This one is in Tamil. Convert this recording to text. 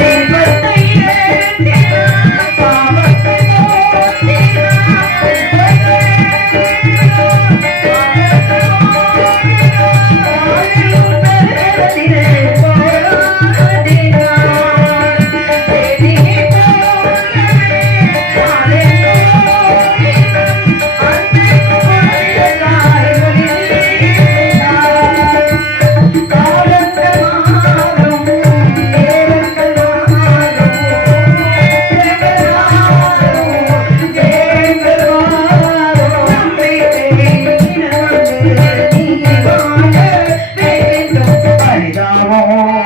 தேவதா Oh.